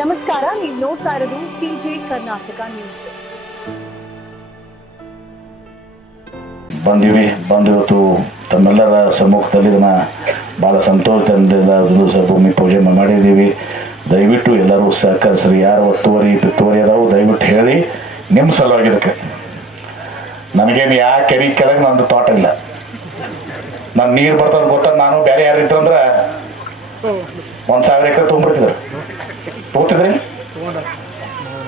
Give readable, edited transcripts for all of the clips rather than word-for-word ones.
ನಮಸ್ಕಾರ, ನೀವು ನೋಡ್ತಾ ಇರೋದು ಸಿಜೆ ಕರ್ನಾಟಕ ನ್ಯೂಸ್. ಬಂದಿವತ್ತು ತಮ್ಮೆಲ್ಲರ ಸಮ್ಮುಖದಲ್ಲಿ ಇದನ್ನು ಭಾಳ ಸಂತೋಷದಿಂದ ಭೂಮಿ ಪೂಜೆ ಮಾಡಿದ್ದೀವಿ. ದಯವಿಟ್ಟು ಎಲ್ಲರೂ ಸಹಕರಿಸ್ರಿ. ಯಾರು ಒತ್ತುವರಿ ಪಿತ್ತುವರಿ ಅದಾವು ದಯವಿಟ್ಟು ಹೇಳಿ. ನಿಮ್ಮ ಸಲುವಾಗಿದ್ದಕ್ಕೆ ನನಗೇನು ಯಾ ಕೆರೆ ಕೆಳಗೆ ನಂದು ತೋಟ ಇಲ್ಲ. ನಾನು ನೀರು ಬರ್ತದೆ ಗೊತ್ತದ. ನಾನು ಬೇರೆ ಯಾರು ಇದ್ರಂದ್ರೆ 1,000 ಎಕರೆ ತೊಗೊಂಡ್ಬಿಡ್ತಿದ್ರು. ತೊಗೋತಿದ್ರಿ?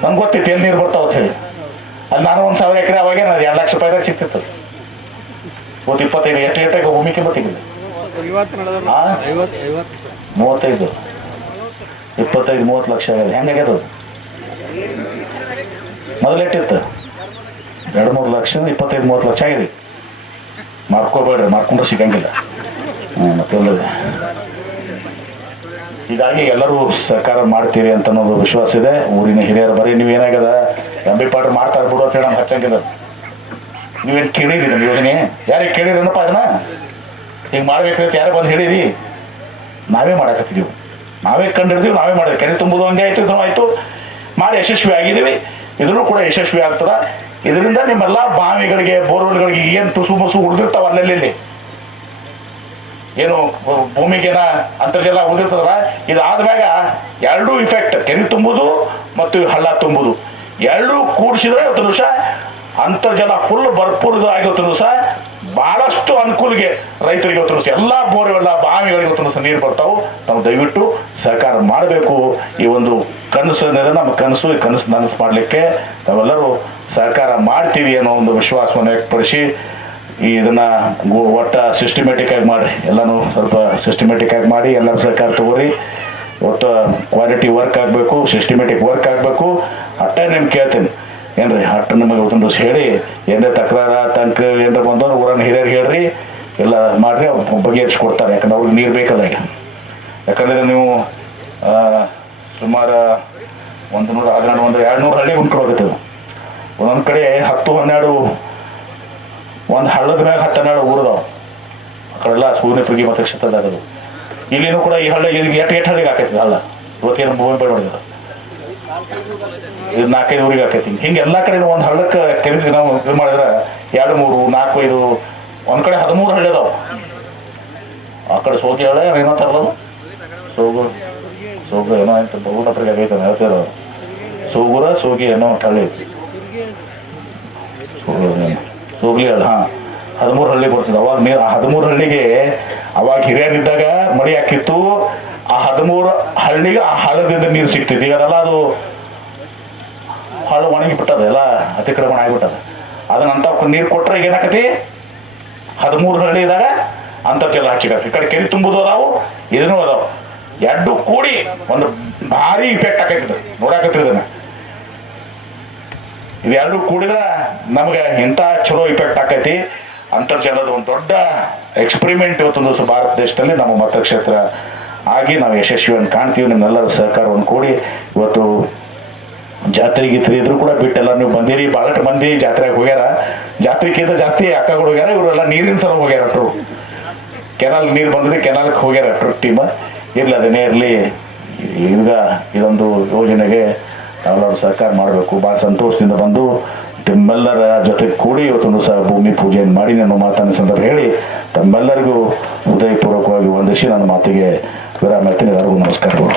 ನಮ್ಗೆ ಗೊತ್ತಿತ್ತು ಎಲ್ಲಿ ನೀರು ಬರ್ತಾವ ಅಂತ ಹೇಳಿ. ಅಲ್ಲಿ ನಾನು 1,000 ಎಕರೆ ಅವಾಗೇ ನಾನು 2 ಲಕ್ಷ ರೂಪಾಯಿದಾಗ ಸಿಕ್ತಿತ್ತು. 25 ಎಷ್ಟು ಭೂಮಿಗೆ ಬರ್ತಿದ್ದೆ 35 25-30 ಲಕ್ಷ ಆಗಿದೆ. ಹೆಂಗಾಗ್ಯದ? ಮೊದಲು ಎಷ್ಟಿತ್ತು? 2-3 ಲಕ್ಷ 25-30 ಲಕ್ಷ ಆಗಿದೆ. ಮಾರ್ಕೋಬೇಡ್ರಿ, ಮಾರ್ಕೊಂಡ್ರೆ ಸಿಗಂಗಿಲ್ಲ. ಮತ್ತೆ ಹೀಗಾಗಿ ಎಲ್ಲರೂ ಸರ್ಕಾರ ಮಾಡ್ತೀರಿ ಅಂತ ಅನ್ನೋದು ವಿಶ್ವಾಸ ಇದೆ. ಊರಿನ ಹಿರಿಯರು ಬರೀ ನೀವೇನಾಗ್ಯದ ಎಂಬಿ ಪಾಡ್ರು ಮಾಡ್ತಾ ಬಿಡು ಅಂತ ಹೇಳಿ ನಮ್ಗೆ ಹಚ್ಚಂಗಿಲ್ಲ. ನೀವೇನು ಕೇಳಿರಿ ನಮ್ಮ ಯೋಜನೆ? ಯಾರಿಗೆ ಕೇಳಿರನಪ್ಪ ಅದನ್ನ ಹಿಂಗೆ ಮಾಡ್ಬೇಕಂತ ಯಾರು ಬಂದು ಹೇಳಿರಿ? ನಾವೇ ಮಾಡಕತ್ತಿದ್ದೀವಿ, ನಾವೇ ಕಂಡಿಡ್ತೀವಿ, ನಾವೇ ಮಾಡಿದ್ವಿ. ಕೆರೆ ತುಂಬುದು ಹಂಗೆ ಆಯ್ತು, ಇದನ್ನು ಆಯ್ತು ಮಾಡಿ ಯಶಸ್ವಿ ಆಗಿದ್ದೀವಿ. ಇದನ್ನು ಕೂಡ ಯಶಸ್ವಿ ಆಗ್ತದ. ಇದರಿಂದ ನಿಮ್ಮೆಲ್ಲ ಬಾವಿಗಳಿಗೆ ಬೋರ್ವೆಲ್ಗಳಿಗೆ ಏನು ತುಸು ಬಸು ಉಳಿದಿರ್ತಾವ ಅಲ್ಲೆಲ್ಲಿ ಏನು ಭೂಮಿಗೆನ ಅಂತರ್ಜಲ ಉಳಿದಿರ್ತದಲ್ಲ, ಇದಾದ್ಮ್ಯಾಗ ಎರಡೂ ಇಫೆಕ್ಟ್, ಕೆರೆ ತುಂಬುದು ಮತ್ತು ಹಳ್ಳ ತುಂಬುದು ಎರಡೂ ಕೂಡಿಸಿದ್ರೆ ಇವತ್ತು ದಿವಸ ಅಂತರ್ಜಲ ಫುಲ್ ಭರ್ಪೂರ್ ಆಗಿವತ್ತು ದಿವಸ ಬಹಳಷ್ಟು ಅನುಕೂಲಿಗೆ ರೈತರಿಗೆ ಇವತ್ತು ದಿವಸ ಎಲ್ಲ ಬೋರ್ವೆಲ್ಲ ಬಾವಿಗಳಿಗೆ ಇವತ್ತು ದಿವಸ ನೀರು ಬರ್ತಾವೆ. ನಾವು ದಯವಿಟ್ಟು ಸಹಕಾರ ಮಾಡಬೇಕು. ಈ ಒಂದು ಕನಸು ಅನ್ನೋದು ನಮ್ಮ ಕನಸು. ಈ ಕನಸು ನನಸು ಮಾಡಲಿಕ್ಕೆ ನಾವೆಲ್ಲರೂ ಸಹಕಾರ ಮಾಡ್ತೀವಿ ಅನ್ನೋ ಒಂದು ವಿಶ್ವಾಸವನ್ನು ವ್ಯಕ್ತಪಡಿಸಿ ಇದನ್ನ ಒಟ್ಟ ಸಿಸ್ಟಮೆಟಿಕ್ ಆಗಿ ಮಾಡಿ, ಎಲ್ಲನೂ ಸ್ವಲ್ಪ ಸಿಸ್ಟಮೆಟಿಕ್ ಆಗಿ ಮಾಡಿ ಎಲ್ಲರ ಸಹಕಾರ ತಗೋರಿ. ಒಟ್ಟು ಕ್ವಾಲಿಟಿ ವರ್ಕ್ ಆಗಬೇಕು, ಸಿಸ್ಟಮೆಟಿಕ್ ವರ್ಕ್ ಆಗಬೇಕು. ಅಷ್ಟೇ ನಿಮ್ಗೆ ಕೇಳ್ತೀನಿ ಏನ್ರಿ, ಅಷ್ಟು ನಿಮಗೆ ಒಂದು ಹೇಳಿ ಏನೇ ತಕರಾರ ತನಕ ಏನಾರ ಬಂದವ್ರು ಊರನ್ನ ಹಿರಿಯರಿಗೆ ಹೇಳ್ರಿ, ಎಲ್ಲ ಮಾಡಿರಿ, ಅವ್ರು ಬಗೆಹರಿಸ್ಕೊಡ್ತಾರೆ. ಯಾಕಂದ್ರೆ ಅವ್ರಿಗೆ ನೀರು ಬೇಕದಾಗ. ಯಾಕಂದರೆ ನೀವು ಸುಮಾರು 100-200 ಹಳ್ಳಿ ಉಂಟ್ಕೊಳಕತ್ತೇವೆ. ಒಂದೊಂದು ಕಡೆ 10-12 ಒಂದು ಹಳ್ಳದ ಮ್ಯಾಗ 10-12 ಊರದಾವ. ಆ ಕಡೆಲ್ಲ ಸೂರ್ಯಪುಗಿ ಮತ್ತು ಕ್ಷೇತ್ರದಾಗದು. ಇಲ್ಲಿನೂ ಕೂಡ ಈ ಹಳ್ಳ ಈಗ ಎಷ್ಟು ಹಳ್ಳಿಗೆ ಹಾಕೈತಿ ಹಳ್ಳ. ಇವತ್ತೇನು ಭೂಮಿ ಬೇಡ ಮಾಡಿದ್ರು, ಇದು 4-5 ಊರಿಗೆ ಹಾಕೈತಿ. ಹಿಂಗೆ ಎಲ್ಲ ಕಡೆ ಒಂದು ಹಳ್ಳಕ್ಕೆ ಕೆರೆ ನಾವು ಇದು ಮಾಡಿದ್ರೆ 2-3-4-5 ಒಂದು ಕಡೆ 13 ಹಳ್ಳಿ ಅದಾವ. ಆ ಕಡೆ ಸೋಗಿ ಹಳ್ಳ ಏನೋ ತರಲ್ಲ, ಸೋಗು ಏನೋ ಅಂತ ಬಹುನಪ್ರಿಗೆ ಆಗೈತೆ ಹೇಳ್ತಿರೋ ಸೋಗುರ ಸೋಗಿ ಏನೋ ಹಳ್ಳಿ ಐತಿ, ಸೋಗ್ಲಿ ಹಳ್ಳ. 13 ಹಳ್ಳಿ ಬರ್ತದೆ. ಅವಾಗ ನೀರು 13 ಹಳ್ಳಿಗೆ ಅವಾಗ ಹಿರಿಯರಿದ್ದಾಗ ಮಳೆ ಹಾಕಿತ್ತು. ಆ 13 ಹಳ್ಳಿಗೆ ಆ ಹಳ್ಳದಿಂದ ನೀರು ಸಿಗ್ತಿತ್ತು. ಈಗ ಅದೆಲ್ಲ ಅದು ಹಳ್ಳ ಒಣಗಿ ಬಿಟ್ಟದ, ಎಲ್ಲ ಅತಿಕ್ರಮಣ ಆಗಿಬಿಟ್ಟದ. ಅದನ್ನಂತ ನೀರು ಕೊಟ್ರೆ ಈಗ ಏನಾಕತಿ 13 ಹಳ್ಳಿದಾಗ ಅಂತರ್ಜಲ ಹಚ್ಚಿಕ. ಈ ಕಡೆ ಕೆರೆ ತುಂಬುದು ಅದಾವು, ಇದನ್ನೂ ಅದಾವು. ಎರಡು ಕೂಡಿ ಒಂದು ಭಾರಿ ಇಫೆಕ್ಟ್ ಆಕೈತಿ. ನೋಡಾಕತ್ತಿದ್ದನ್ನ ಇದೆರಡು ಕೂಡಿದ್ರೆ ನಮ್ಗೆ ಇಂಥ ಚಲೋ ಇಫೆಕ್ಟ್ ಆಕೈತಿ. ಅಂತರ್ಜಲದ ಒಂದು ದೊಡ್ಡ ಎಕ್ಸ್ಪೆರಿಮೆಂಟ್ ಇವತ್ತೊಂದು ದಿವಸ ಭಾರತ ದೇಶದಲ್ಲಿ ನಮ್ಮ ಮತಕ್ಷೇತ್ರ ಆಗಿ ನಾವು ಯಶಸ್ವಿಯನ್ನು ಕಾಣ್ತೀವಿ. ನಿಮ್ಮೆಲ್ಲರ ಸಹಕಾರವನ್ನು ಕೂಡಿ ಇವತ್ತು ಜಾತ್ರೆ ಗೀತ್ರೆ ಇದ್ರು ಕೂಡ ಬಿಟ್ಟೆಲ್ಲ ನೀವು ಬಂದಿರಿ. ಭಾಳಷ್ಟು ಮಂದಿ ಜಾತ್ರೆಗೆ ಹೋಗ್ಯಾರ. ಜಾತ್ರೆಗಿಂತ ಜಾಸ್ತಿ ಅಕ್ಕಗಳು ಹೋಗ್ಯಾರ. ಇವರೆಲ್ಲ ನೀರಿನ ಸಲ ಹೋಗ್ಯಾರ. ಅಟ್ರು ಕೆನಾಲ್ ನೀರು ಬಂದ್ರೆ ಕೆನಾಲ್ಗೆ ಹೋಗ್ಯಾರ ಅಟ್ರು ಟೀಮ್. ಇರಲಿ, ಅದೇನೇ ಇರಲಿ. ಈಗ ಇದೊಂದು ಯೋಜನೆಗೆ ನಾವೆಲ್ಲರೂ ಸಹಕಾರ ಮಾಡಬೇಕು. ಭಾಳ ಸಂತೋಷದಿಂದ ಬಂದು ತಮ್ಮೆಲ್ಲರ ಜೊತೆ ಕೂಡಿ ಇವತ್ತೊಂದು ಸಹ ಭೂಮಿ ಪೂಜೆಯನ್ನು ಮಾಡಿ ನನ್ನ ಮಾತನ್ನ ಸಂದರ್ಭ ಹೇಳಿ ತಮ್ಮೆಲ್ಲರಿಗೂ ಹೃದಯಪೂರ್ವಕವಾಗಿ ವಂದಿಸಿ ನನ್ನ ಮಾತಿಗೆ ವಿರಾಮ. ಎಲ್ಲರಿಗೂ ನಮಸ್ಕಾರಗಳು.